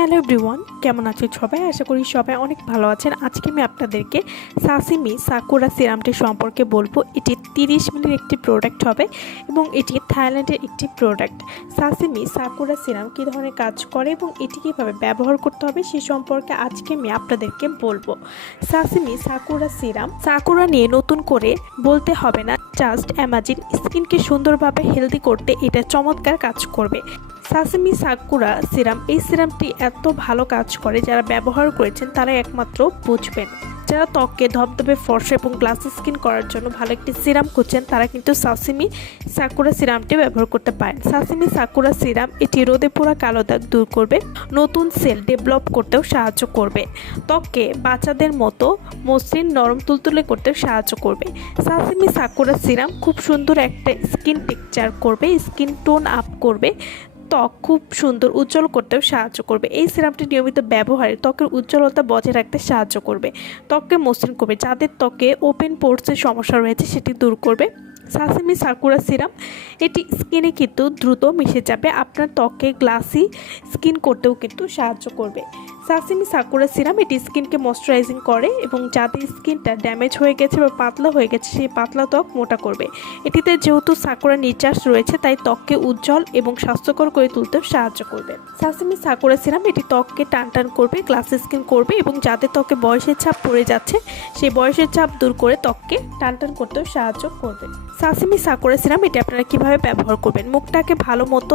Hello everyone, কেমন আছেন সবাই? আশা করি সবাই অনেক ভালো আছেন। আজকে আমি আপনাদেরকে সাসিমি সাকুরা সিরামটি সম্পর্কে বলব। এটি তিরিশ মিলির একটি প্রোডাক্ট হবে এবং এটি থাইল্যান্ডের একটি প্রোডাক্ট সাসিমি সাকুরা সিরাম কী ধরনের কাজ করে এবং এটি কীভাবে ব্যবহার করতে হবে সে সম্পর্কে আজকে আমি আপনাদেরকে বলব। সাসিমি সাকুরা সিরাম, সাকুরা নিয়ে নতুন করে বলতে হবে না জাস্ট অ্যামাজিন স্কিনকে সুন্দরভাবে হেলদি করতে এটা চমৎকার কাজ করবে। সাসিমি সাকুরা সিরাম এই সিরামটি এত ভালো কাজ করে, যারা ব্যবহার করেছেন তারা একমাত্র বুঝবেন। যারা ত্বককে ধবধবে, ফর্সা এবং গ্লাস স্কিন করার জন্য ভালো একটি সিরাম খুঁজছেন, তারা কিন্তু সাসিমি সাকুরা সিরামটি ব্যবহার করতে পারেন। সাসিমি সাকুরা সিরাম এটি রোদে পোড়া কালো দাগ দূর করবে, নতুন সেল ডেভেলপ করতেও সাহায্য করবে। ত্বককে বাচ্চাদের মতো মসৃণ, নরম, তুলতুলে করতেও সাহায্য করবে। সাসিমি সাকুরা সিরাম খুব সুন্দর একটা স্কিন টেক্সচার করবে স্কিন টোন আপ করবে। ত্বক খুব সুন্দর উজ্জ্বল করতেও সাহায্য করবে। এই সিরামটি নিয়মিত ব্যবহারে ত্বকের উজ্জ্বলতা বজায় রাখতে সাহায্য করবে। ত্বককে মসৃণ করবে। যাদের ত্বকে ওপেন পোর্টসের সমস্যা রয়েছে, সেটি দূর করবে। সাসিমি সাকুরা সিরাম, এটি স্কিনে কিন্তু দ্রুত মিশে যাবে। আপনার ত্বকে গ্লাসি স্কিন করতেও কিন্তু সাহায্য করবে। সাসিমি সাকুরা সিরাম এটি স্কিনকে ময়শ্চারাইজিং করে এবং যাদের স্কিনটা ড্যামেজ হয়ে গেছে বা পাতলা হয়ে গেছে, সেই পাতলা ত্বক মোটা করবে। এটিতে যেহেতু সাকুরা নির্যাস রয়েছে, তাই ত্বককে উজ্জ্বল এবং স্বাস্থ্যকর করে তুলতেও সাহায্য করবে। সাসিমি সাকুরা সিরাম এটি ত্বককে টান টান করবে, গ্লাস স্কিন করবে এবং যাদের ত্বকে বয়সের ছাপ পড়ে যাচ্ছে, সেই বয়সের ছাপ দূর করে ত্বককে টান টান করতেও সাহায্য করবে। সাসিমি সাকুরা সিরাম এটি আপনারা কীভাবে ব্যবহার করবেন? মুখটাকে ভালো মতো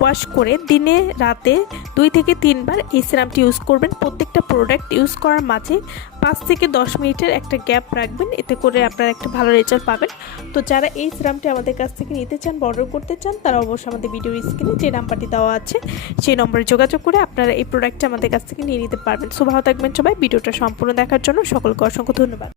ওয়াশ করে দিনে রাতে দুই থেকে তিনবার এই সিরামটি ইউজ করবেন। প্রত্যেকটা প্রোডাক্ট ইউজ করার মাঝে পাঁচ থেকে দশ মিনিটের একটা গ্যাপ রাখবেন। এতে করে আপনারা একটা ভালো রেজাল্ট পাবেন। তো যারা এই সিরামটি আমাদের কাছ থেকে নিতে চান অর্ডার করতে চান, তারা অবশ্যই আমাদের ভিডিওর স্ক্রিনে যে নাম্বারটি দেওয়া আছে, সেই নম্বরে যোগাযোগ করে আপনারা এই প্রোডাক্টটা আমাদের কাছ থেকে নিয়ে নিতে পারবেন। সো ভালো থাকবেন সবাই। ভিডিওটা সম্পূর্ণ দেখার জন্য সকলকে অসংখ্য ধন্যবাদ।